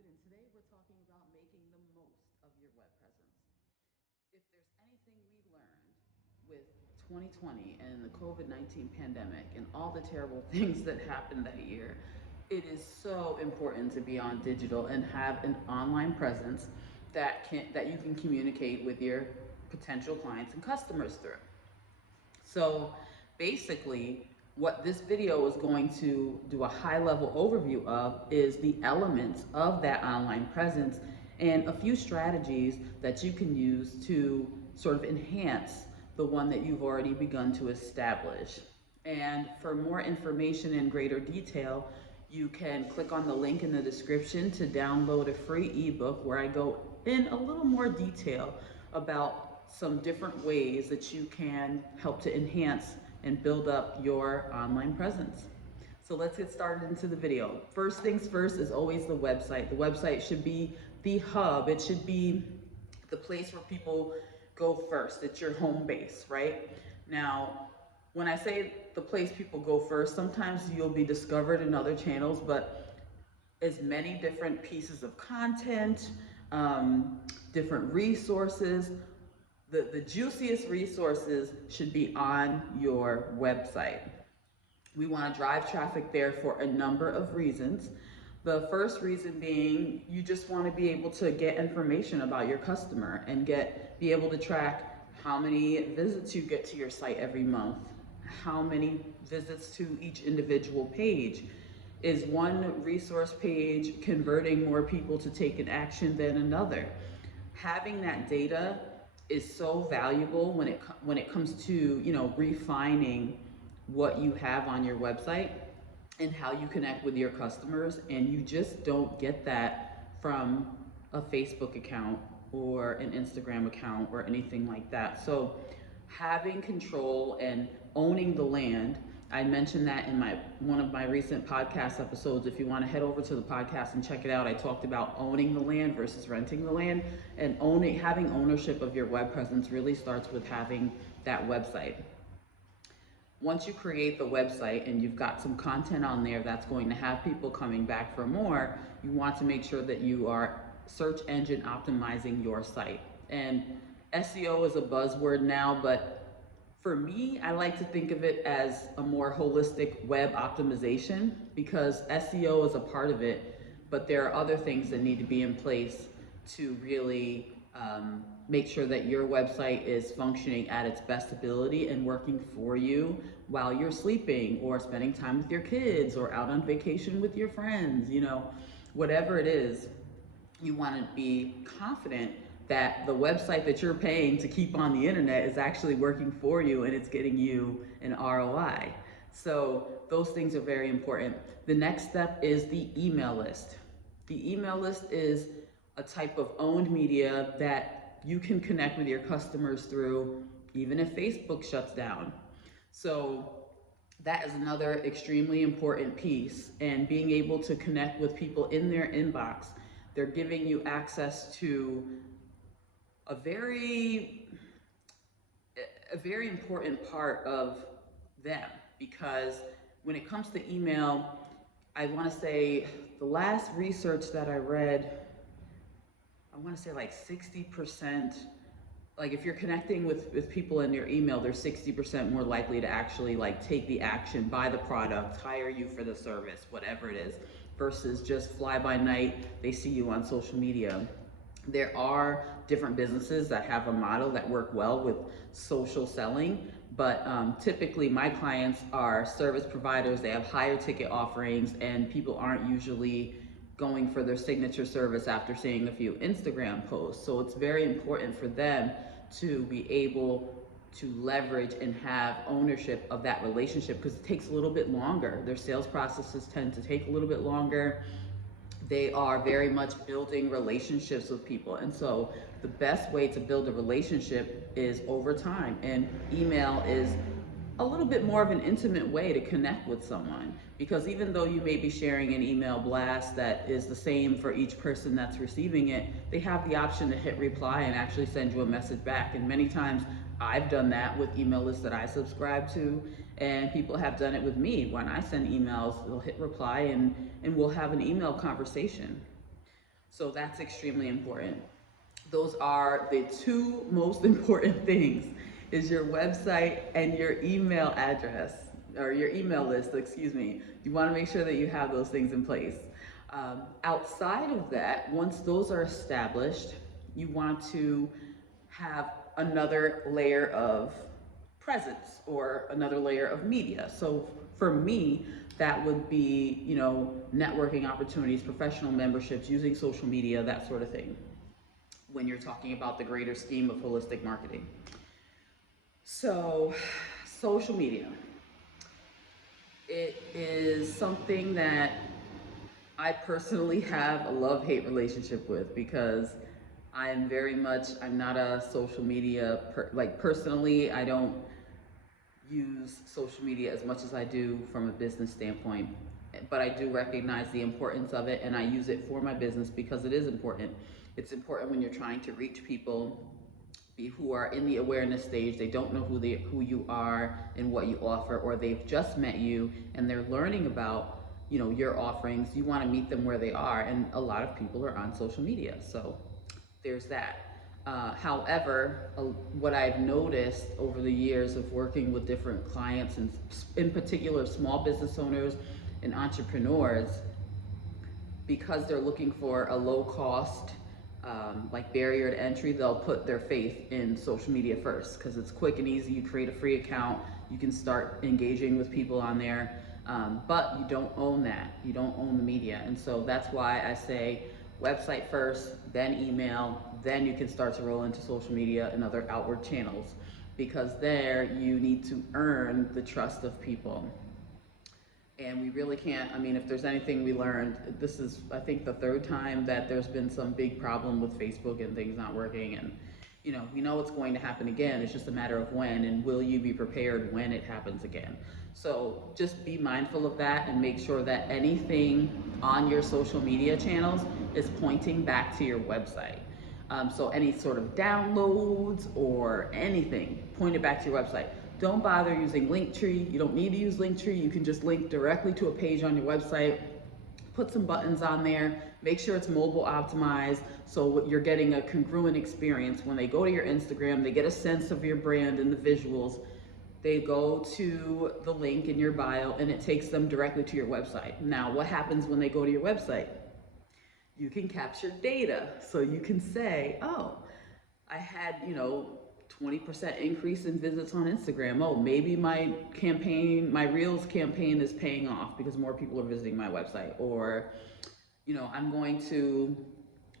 United, and today we're talking about making the most of your web presence. If there's anything we learned with 2020 and the COVID-19 pandemic and all the terrible things that happened that year, it is so important to be on digital and have an online presence that you can communicate with your potential clients and customers through. So basically, what this video is going to do a high level overview of is the elements of that online presence and a few strategies that you can use to sort of enhance the one that you've already begun to establish. And for more information in greater detail, you can click on the link in the description to download a free ebook where I go in a little more detail about some different ways that you can help to enhance and build up your online presence. So let's get started into the video. First things first is always the website. The website should be the hub. It should be the place where people go first. It's your home base, right? Now, when I say the place people go first, sometimes you'll be discovered in other channels, but as many different pieces of content, different resources, the juiciest resources should be on your website. We want to drive traffic there for a number of reasons. The first reason being you just want to be able to get information about your customer and be able to track how many visits you get to your site every month, how many visits to each individual page. Is one resource page converting more people to take an action than another? Having that data is so valuable when it comes to refining what you have on your website and how you connect with your customers, and you just don't get that from a Facebook account or an Instagram account or anything like that. So having control and owning the land, I mentioned that in one of my recent podcast episodes. If you want to head over to the podcast and check it out, I talked about owning the land versus renting the land. And having ownership of your web presence really starts with having that website. Once you create the website and you've got some content on there that's going to have people coming back for more, you want to make sure that you are search engine optimizing your site. And SEO is a buzzword now, but for me, I like to think of it as a more holistic web optimization, because SEO is a part of it, but there are other things that need to be in place to really make sure that your website is functioning at its best ability and working for you while you're sleeping or spending time with your kids or out on vacation with your friends. Whatever it is, you want to be confident that the website that you're paying to keep on the internet is actually working for you and it's getting you an ROI. So those things are very important. The next step is the email list. The email list is a type of owned media that you can connect with your customers through, even if Facebook shuts down. So that is another extremely important piece, and being able to connect with people in their inbox. They're giving you access to a very important part of them, because when it comes to email, I want to say the last research that I read, I want to say like 60%, like if you're connecting with people in your email, they're 60% more likely to actually like take the action, buy the product, hire you for the service, whatever it is, versus just fly by night, they see you on social media. There are different businesses that have a model that work well with social selling, but typically my clients are service providers. They have higher ticket offerings, and people aren't usually going for their signature service after seeing a few Instagram posts. So it's very important for them to be able to leverage and have ownership of that relationship, because it takes a little bit longer. Their sales processes tend to take a little bit longer. They are very much building relationships with people. And so the best way to build a relationship is over time. And email is a little bit more of an intimate way to connect with someone, because even though you may be sharing an email blast that is the same for each person that's receiving it, they have the option to hit reply and actually send you a message back. And many times I've done that with email lists that I subscribe to, and people have done it with me. When I send emails, they'll hit reply and we'll have an email conversation. So that's extremely important. Those are the two most important things, is your website and your email address, or your email list, excuse me. You want to make sure that you have those things in place. Outside of that, once those are established, you want to have another layer of presence or another layer of media. So for me, that would be, networking opportunities, professional memberships, using social media, that sort of thing, when you're talking about the greater scheme of holistic marketing. So, social media. It is something that I personally have a love-hate relationship with, because I'm not a social media, personally, I don't use social media as much as I do from a business standpoint. But I do recognize the importance of it, and I use it for my business because it is important. It's important when you're trying to reach people who are in the awareness stage. They don't know who you are and what you offer, or they've just met you and they're learning about, your offerings. You want to meet them where they are, and a lot of people are on social media. So there's that. However, what I've noticed over the years of working with different clients, and in particular small business owners and entrepreneurs, because they're looking for a low cost, barrier to entry, they'll put their faith in social media first because it's quick and easy. You create a free account, you can start engaging with people on there, but you don't own that. You don't own the media. And so that's why I say website first, then email, then you can start to roll into social media and other outward channels, because there you need to earn the trust of people. And we really can't, if there's anything we learned, this is, I think, the third time that there's been some big problem with Facebook and things not working. And, we know it's going to happen again. It's just a matter of when, and will you be prepared when it happens again? So just be mindful of that and make sure that anything on your social media channels is pointing back to your website. So any sort of downloads or anything, point it back to your website. Don't bother using Linktree. You don't need to use Linktree. You can just link directly to a page on your website. Put some buttons on there. Make sure it's mobile optimized, so you're getting a congruent experience. When they go to your Instagram, they get a sense of your brand and the visuals. They go to the link in your bio and it takes them directly to your website. Now, what happens when they go to your website? You can capture data. So you can say, oh, I had, 20% increase in visits on Instagram. Oh, maybe my Reels campaign is paying off because more people are visiting my website. Or, I'm going to,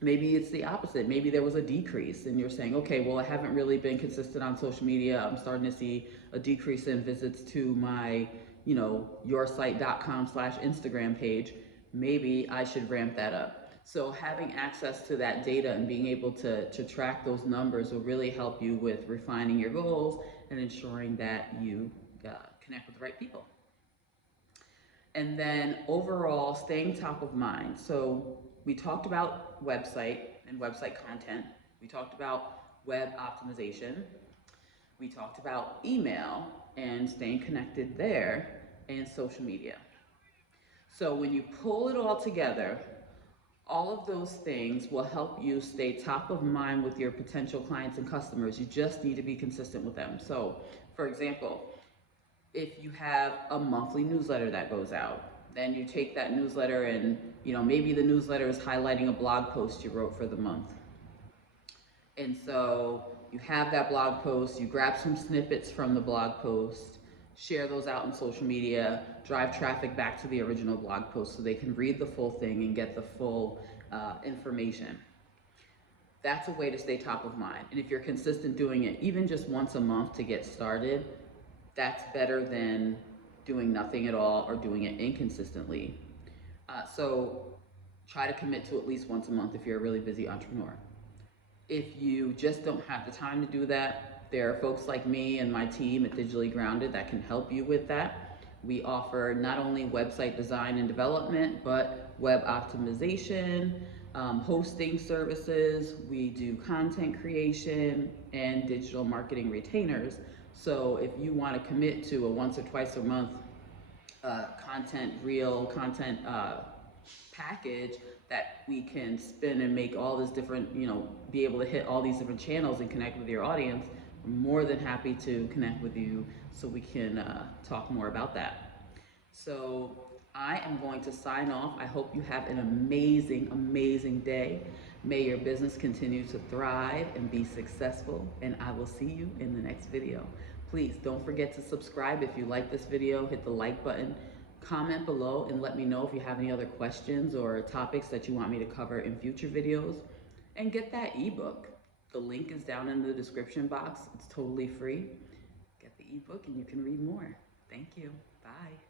maybe it's the opposite. Maybe there was a decrease and you're saying, okay, well, I haven't really been consistent on social media. I'm starting to see a decrease in visits to my, yoursite.com/Instagram page. Maybe I should ramp that up. So having access to that data and being able to track those numbers will really help you with refining your goals and ensuring that you connect with the right people. And then overall, staying top of mind. So we talked about website and website content. We talked about web optimization. We talked about email and staying connected there, and social media. So when you pull it all together, all of those things will help you stay top of mind with your potential clients and customers. You just need to be consistent with them. So, for example, if you have a monthly newsletter that goes out, then you take that newsletter and, maybe the newsletter is highlighting a blog post you wrote for the month. And so you have that blog post, you grab some snippets from the blog post, share those out on social media, drive traffic back to the original blog post so they can read the full thing and get the full information. That's a way to stay top of mind. And if you're consistent doing it, even just once a month to get started, that's better than doing nothing at all or doing it inconsistently. So try to commit to at least once a month if you're a really busy entrepreneur. If you just don't have the time to do that, there are folks like me and my team at Digitally Grounded that can help you with that. We offer not only website design and development, but web optimization, hosting services. We do content creation and digital marketing retainers. So if you want to commit to a once or twice a month content package that we can spin and make all this different, be able to hit all these different channels and connect with your audience, I'm more than happy to connect with you so we can talk more about that. So I am going to sign off. I hope you have an amazing, amazing day. May your business continue to thrive and be successful, and I will see you in the next video. Please don't forget to subscribe if you like this video. Hit the like button, comment below, and let me know if you have any other questions or topics that you want me to cover in future videos. And get that ebook. The link is down in the description box. It's totally free. Get the ebook and you can read more. Thank you. Bye.